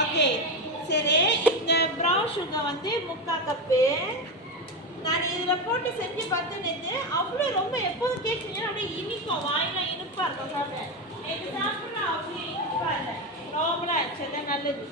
Okay சரி, இந்த brown sugar வந்து 3/4 கப்பு. நான் இதில் போட்டு செஞ்சு பார்த்தேன்னு அவ்வளோ ரொம்ப எப்போதும் கேட்குறீங்கன்னா அப்படியே இனிக்கும், வாயிலாம் இனிப்பாக இருக்கும் சாப்பிட. இது சாப்பிட்றா அப்படியே இனிப்பாக இல்லை, நார்மலாக ஆச்சு. அதான் நல்லது.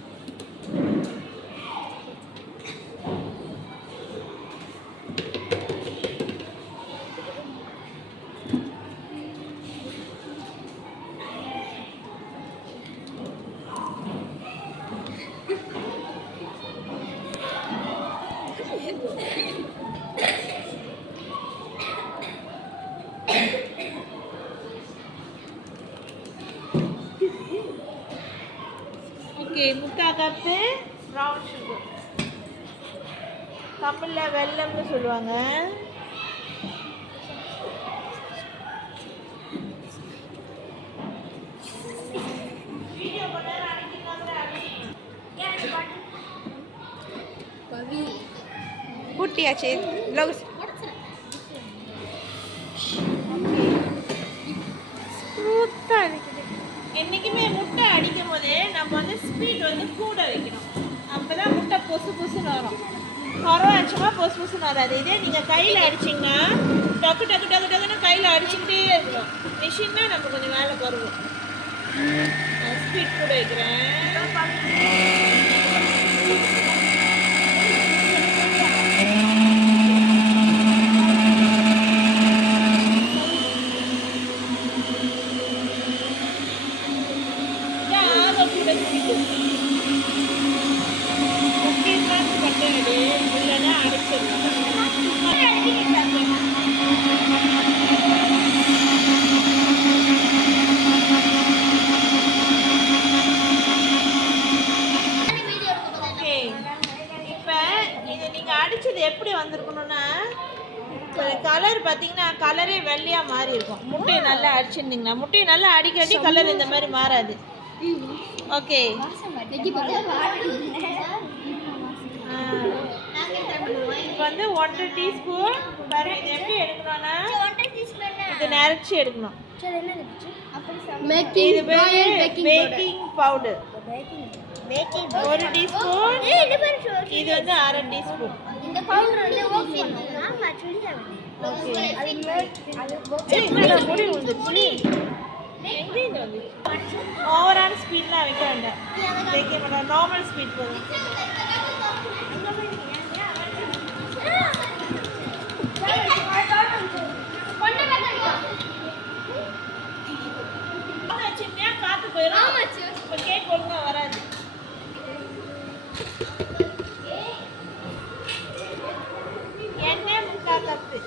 ஓகே, 3/4 கப்பு ப்ரௌன் சுகர், தமிழில் வெல்லம்னு சொல்லுவாங்க. கூட்டியாச்சு ப்ளவுஸ். என்றைக்குமே முட்டை அடிக்கும் போது நம்ம வந்து ஸ்பீட் வந்து கூட வைக்கணும். அப்போ தான் முட்டை பொசு பொசுன்னு வரும். குறை ஆச்சுமா பொசு பொசுன்னு வராது. இதே நீங்கள் கையில் அடிச்சிங்கன்னா டக்கு டக்கு டக்கு டக்குன்னு கையில் அடிச்சுக்கிட்டே இருக்கணும். மிஷின்னா நம்ம கொஞ்சம் வேலை குறைவும். ஸ்பீட் கூட வைக்கிறேன். அடிச்சது எப்படி வந்திருக்கணும்னா, கலர் பார்த்தீங்கன்னா கலரே வெள்ளையாக மாறி இருக்கும். முட்டையை நல்லா அடிச்சிருந்தீங்கன்னா, முட்டையை நல்லா அடிக்கடி கலர் இந்த மாதிரி மாறாது. ஓகே, இப்போ வந்து 1 டீஸ்பூன் பாருங்க. இது எப்படி எடுக்கணும்னா, இது நிறச்சி எடுக்கணும். இது பேக்கிங் பவுடர் 1 டீஸ்பூன், இது வந்து 1/2 டீஸ்பூன். இந்த பவுடர் வந்து ஓகே நாம சொல்லியா ஓவரான ஸ்பீட்லாம் வைக்க வேண்டாம், வைக்க வேண்டாம். நார்மல் ஸ்பீட் போதும். காத்து போயிடும். இப்போ கேக் ஒழுங்காக வராது. எண்ணெய் 3/4 கப்பு.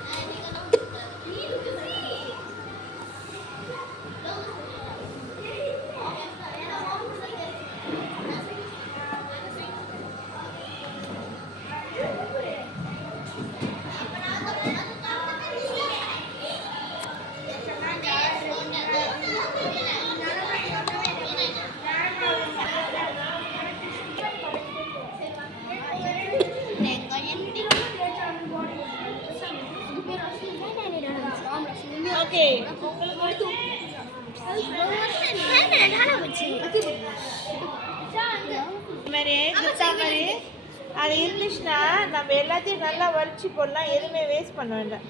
ஓகே, உங்களுக்கு மாதிரி குத்தா மாதிரி அது இருந்துச்சுன்னா நம்ம எல்லாத்தையும் நல்லா வலிச்சு போடலாம். எதுவுமே வேஸ்ட் பண்ண வேண்டாம்.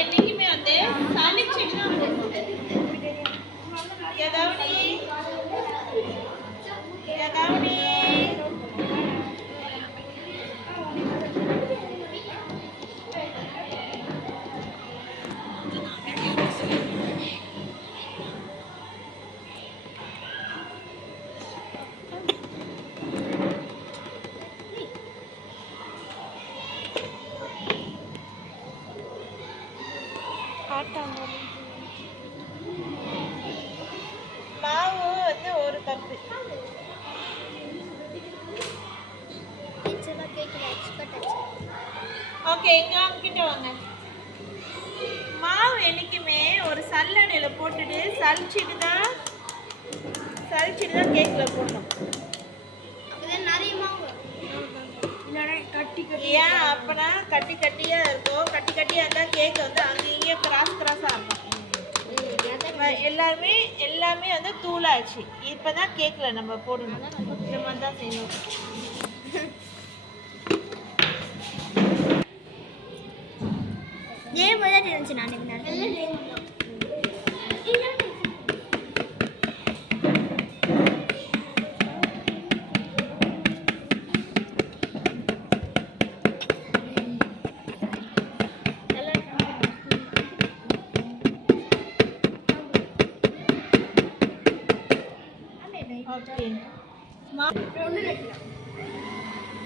என்னைக்குமே வந்து சளிச்சுட்டு தான் போடணும். ஏதாவது ஓகே, இங்க வாங்க, கிட்ட வாங்க. மாவு என்னைக்குமே ஒரு சல்லடையில் போட்டுட்டு சலிச்சிட்டு தான் கேக்கில் போடணும். நிறைய மாவு ஏன் அப்பனா கட்டி கட்டியாக இருக்கும். கட்டி கட்டியாக இருந்தால் கேக் வந்து அங்கே இங்கே கிராஸாக இருக்கும். எல்லாமே வந்து தூளாச்சு. இப்போ தான் கேக்கில் நம்ம போடணும். இந்த மாதிரி தான் செய்யணும்.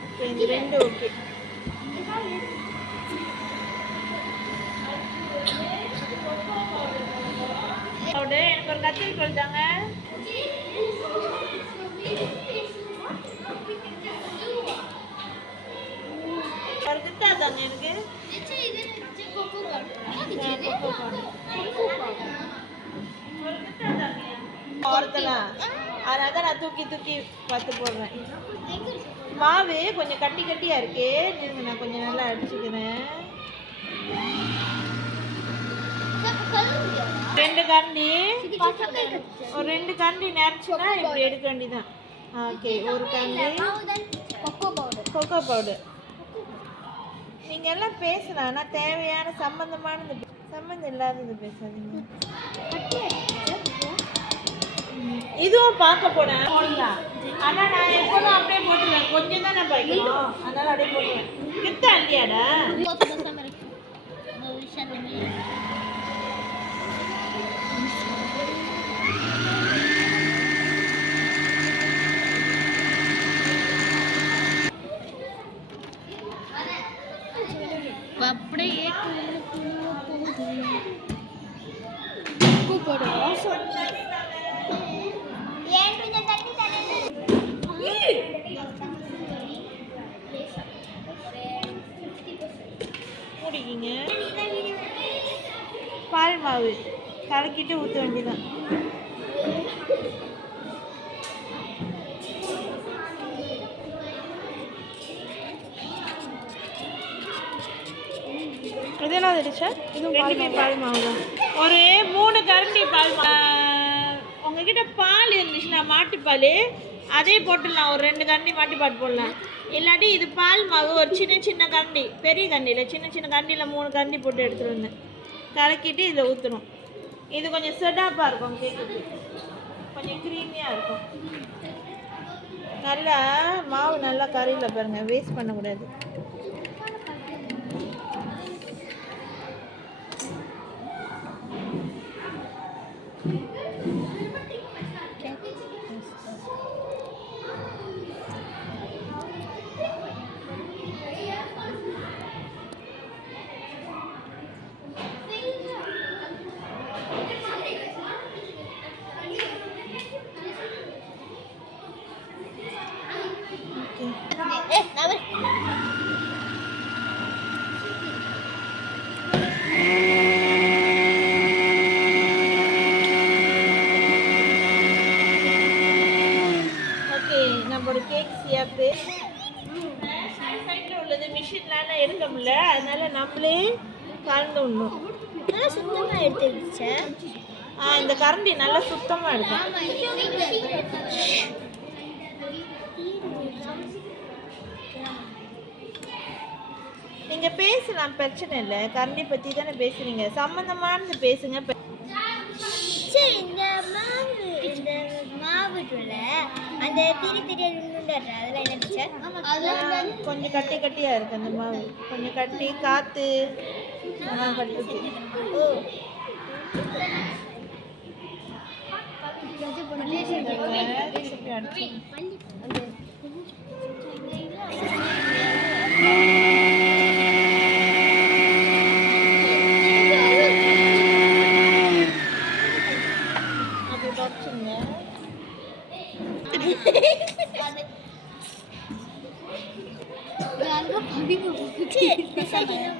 ஓகே, இந்த ரெண்டு ஓகே. எனக்கு ஒரு கத்திரி கொடுத்தாங்க. ஒரு கிட்டா தாங்க எனக்கு. அதனால தான் நான் தூக்கி பார்த்து போடுறேன். மாவு கொஞ்சம் கட்டியாக இருக்கு. நான் கொஞ்சம் நல்லா அடிச்சுக்கிறேன். 2 கரண்டி, ஒரு 2 கரண்டி நிறச்சுன்னா இப்படி எடுக்க வேண்டியதான். ஓகே, ஒரு கரண்டி கொக்கோ பவுடர். நீங்கள் எல்லாம் பேசலாம், ஆனால் தேவையான சம்மந்தம் இல்லாதது பேசாதீங்க. இதுவும் பார்க்க போடலாம். ஆனால் நான் எப்போதும் அப்படியே போட்டுருவேன். கொஞ்சம் தான் நான் வைக்கணும், அதனால அப்படியே போட்டுருவேன். கிட்ட இல்லையாடா? அப்படியே முடிக்கிங்க. பால் மாவு கலக்கிட்டு ஊற்ற வேண்டியதான். இதெல்லாம் அடிச்சா ரெண்டுமே பால் மாவு தான். ஒரு 3 கரண்டி பால் மாவு. உங்ககிட்ட பால் இருந்துச்சுன்னா மாட்டுப்பால் அதே போட்டுடலாம். ஒரு 2 கரண்டி மாட்டுப்பால் போடலாம். இல்லாட்டி இது பால் மாவு ஒரு சின்ன கரண்டி, பெரிய கரண்டியில் சின்ன கரண்டியில் 3 கரண்டி போட்டு எடுத்துகிட்டு வந்தேன். கலக்கிட்டு இதில் ஊற்றணும். இது கொஞ்சம் செடாப்பாக இருக்கும். கேக்கு கொஞ்சம் க்ரீமியாக இருக்கும். நல்லா மாவு நல்லா கறியில் பாருங்கள், வேஸ்ட் பண்ணக்கூடாது. நம்மளோட கேக் சியாப்பு சைடில் உள்ளது மிஷின்லாம் எடுக்க முடியல, அதனால நம்மளே கலந்து விடணும். நல்லா சுத்தமாக எடுத்துருச்சு. இந்த கரண்டி நல்லா சுத்தமாக இருக்கும். நீங்கள் பேசலாம், பிரச்சனை இல்லை. கரண்டி பற்றி தானே பேசுறீங்க, சம்மந்தமானது பேசுங்க. சரி, இந்த மாவுல அந்த திரி அதெல்லாம் என்ன டீச்சர்? கொஞ்சம் கட்டியாக இருக்குது அந்த மாவு. கொஞ்சம் கட்டி காற்று பட்டுச்சு.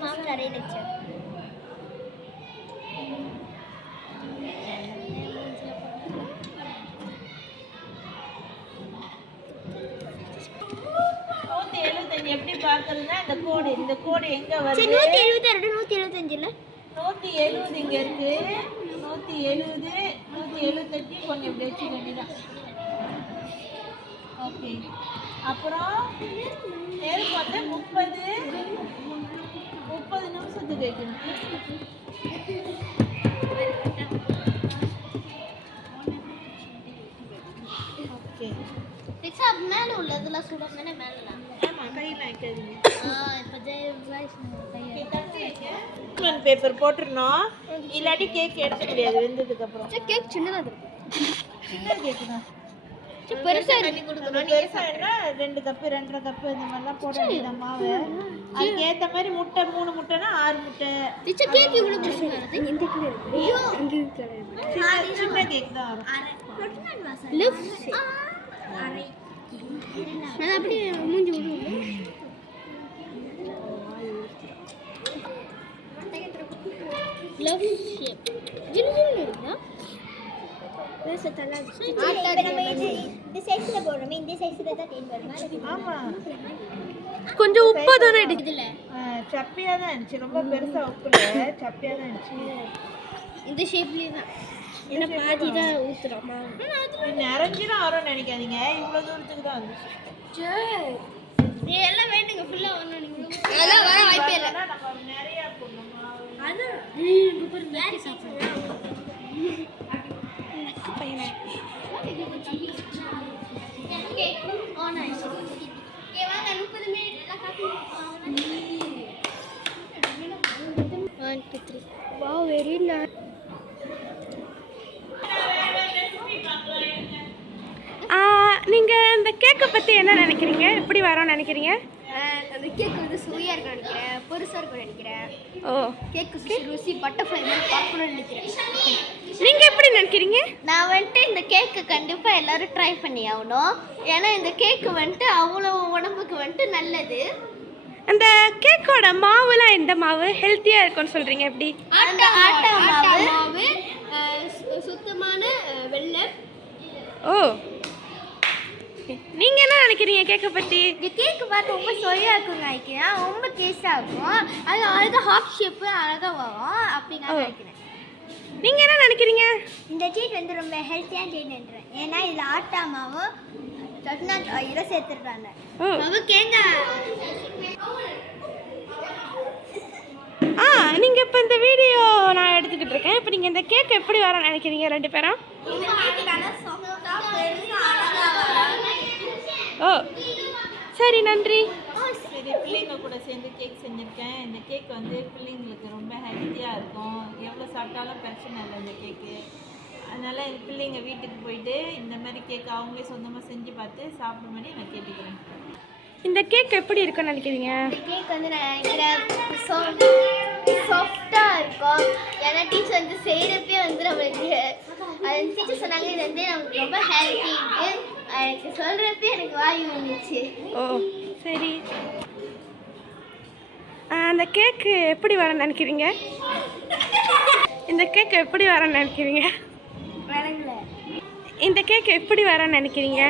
மாவு நிறைய இருந்துச்சு. எப்படி பார்க்கறதுன்னா இந்த கோடு எங்க வருது? 172 175 170 இங்க இருக்கு. 170 178 கொஞ்சம் இப்படி வச்சுக்க வேண்டியதான். ஓகே. அப்புறம் நேருக்கு வந்து 30 நிமிஷத்துக்கு வைக்கணும். ஓகே. மேல உள்ளதெல்லாம் சுடணும்னா மேல ஆமா கையில வைக்காதீங்க. இப்போ பேப்பர் போட்டுறணும். இல்லாட்டி கேக் எடுக்க முடியாது வெந்ததுக்கு அப்புறம். கேக் சின்னதா இருக்கு. சின்ன கேக் தான். பெருசா பண்ணி கொடுக்கணும். பெருசா என்ன 2 கப் 2.5 கப் இந்த மாதிரிலாம் போட வேண்டியது மாவு. அதுக்கு ஏத்த மாதிரி முட்டை 3 முட்டைனா 6 முட்டை. கேக் இவ்வளவு பெருசா இருக்கு. இந்த கிலோ இருக்கு. ஐயோ இங்க இருக்கு. சின்ன கேக் தான் வரும். லெஃப்ட் அரை. நான் அப்படியே மூஞ்சி விடுங்க. Love shape. ஜில்ஜில் இருக்குதா? கொஞ்சம் உப்பு தானே இடிக்கல. சப்பியா தான் இருந்துச்சு. ரொம்ப பெருசா உப்புல சப்பியா தான் இருந்துச்சு. இந்த ஷேப்லயே தான். என்ன பாதி தான் ஊத்துறோமா? நிறைஞ்சிரும் வரும் நினைக்காதீங்க. இவ்வளவு தூரத்துக்கு தான் வந்துச்சு. நீ எல்லாம் வேணுங்க ஃபுல்லா வரணும் நீங்க. அதெல்லாம் வர வாய்ப்பே இல்ல. நம்ம நிறைய போடணும் மாவு. அது சூப்பர் மேரி சாப்பிடலாம். பையனே. கேக் ஆன் ஆயிடுச்சு. ஓகே வாங்க 30 மினிட் எல்லாம் காப்பி. 1 2 3. Wow very nice. நீங்கள் இந்த கேக்கை பற்றி என்ன நினைக்கிறீங்க? எப்படி வரோன்னு நினைக்கிறீங்க? அந்த கேக் வந்து சுவையாக இருக்குன்னு நினைக்கிறேன். பெருசாக இருக்குன்னு நினைக்கிறேன். ஓ கேக்கு ருசி பட்டர்ஃப்ளை மாதிரி பார்க்கணும்னு நினைக்கிறேன். நீங்கள் எப்படி நினைக்கிறீங்க? நான் வந்துட்டு இந்த கேக்கு கண்டிப்பாக எல்லோரும் ட்ரை பண்ணி ஆகணும். ஏன்னா இந்த கேக்கு வந்துட்டு அவ்வளோ உடம்புக்கு வந்துட்டு நல்லது. அந்த கேக்கோட மாவுலாம் எந்த மாவு ஹெல்த்தியாக இருக்கும்னு சொல்கிறீங்க? எப்படி? அந்த ஆட்டா மாவு சுத்தமான வெள்ளம். ஓ நீங்கள் என்ன நினைக்கிறீங்க கேக்கை பற்றி? இந்த கேக்கு பார்த்து ரொம்ப சுவையாக இருக்கும்னு நினைக்கிறேன். ரொம்ப டேஸ்ட்டாக இருக்கும். அது அழகாக ஹாஃப் ஷேப்பு அழகாக வரும் அப்படின்னு நான் நினைக்கிறேன். நீங்கள் என்ன நினைக்கிறீங்க? இந்த கேக் வந்து ரொம்ப ஹெல்த்தியான கேக் நினைக்கிறேன். ஏன்னா இதில் ஆட்டா மாவும் சட்னாத் ஆயிலும் சேர்த்துருக்காங்க. நீங்கள் இப்போ இந்த வீடியோ நான் எடுத்துக்கிட்டு இருக்கேன். இப்போ நீங்கள் இந்த கேக் எப்படி வரணும்னு நினைக்கிறீங்க 2 பேரும்? ஓ சரி நன்றி. சரி பிள்ளைங்க கூட சேர்ந்து கேக் செஞ்சுருக்கேன். இந்த கேக் வந்து பிள்ளைங்களுக்கு ரொம்ப ஹெல்த்தியாக இருக்கும். எவ்வளோ சாப்பிட்டாலும் பிரச்சனை இல்லை இந்த கேக்கு. அதனால் என் பிள்ளைங்க வீட்டுக்கு போயிட்டு இந்த மாதிரி கேக் அவங்களே சொந்தமாக செஞ்சு பார்த்து சாப்பிடும்படி நான் கேட்டுக்கிறேன். இந்த கேக் எப்படி இருக்குன்னு நினைக்கிறீங்க? இந்த கேக் வந்து நான் நினைக்கிறேன் சாஃப்டாக இருக்கும். ஏன்னா டீச்சர் வந்து செய்கிறப்பே வந்து நம்மளுக்கு அது டீச்சர் சொன்னாங்க இது வந்து நமக்கு ரொம்ப ஹெல்த்தி இருக்குது. எனக்கு சொல்கிறப்பே எனக்கு வாய் வந்துச்சு. ஓ சரி. அந்த கேக்கு எப்படி வரணும்னு நினைக்கிறீங்க? இந்த கேக் எப்படி வரணும்னு நினைக்கிறீங்க? வணங்கல. இந்த கேக் எப்படி வரணும்னு நினைக்கிறீங்க?